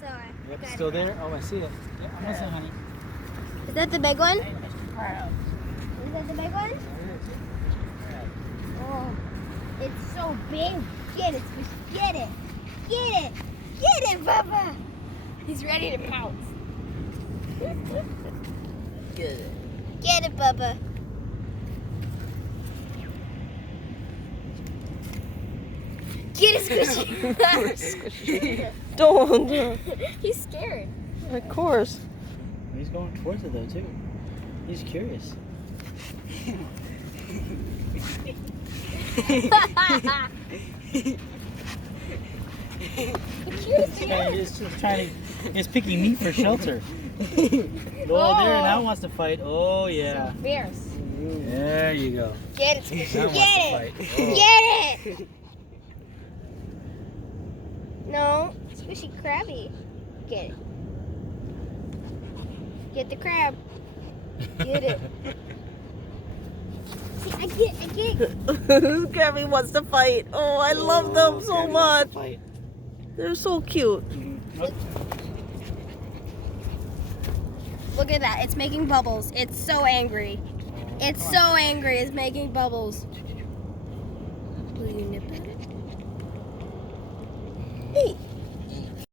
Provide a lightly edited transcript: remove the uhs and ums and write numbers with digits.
So I Yep, got still it. there? Oh, I see it. Yeah, I'm listening, honey. Is that the big one? Is Crab. that the big one? There it is. Crab. Oh, it's so big. Get it, Squishy. Get it. Get it. Get it, Bubba. He's ready to pounce. Get it. Get it, Bubba. Get it, Squishy. Don't. He's scared. Of course. He's going towards it though too. He's curious. He's just trying to. He's picking meat for shelter. Oh, there now wants to fight. Oh yeah. Fierce. There you go. Get it, Squishy. Now wants to Get it. fight. Oh. Get it. No, Squishy Krabby. Get it. Get the crab. Get it. See, I get. Gabby wants to fight. Oh, I love them so Gabby wants to much. fight. They're so cute. Oh, Look at that. It's making bubbles. It's so angry. It's so angry. It's making bubbles. Will you nip at it? Hey.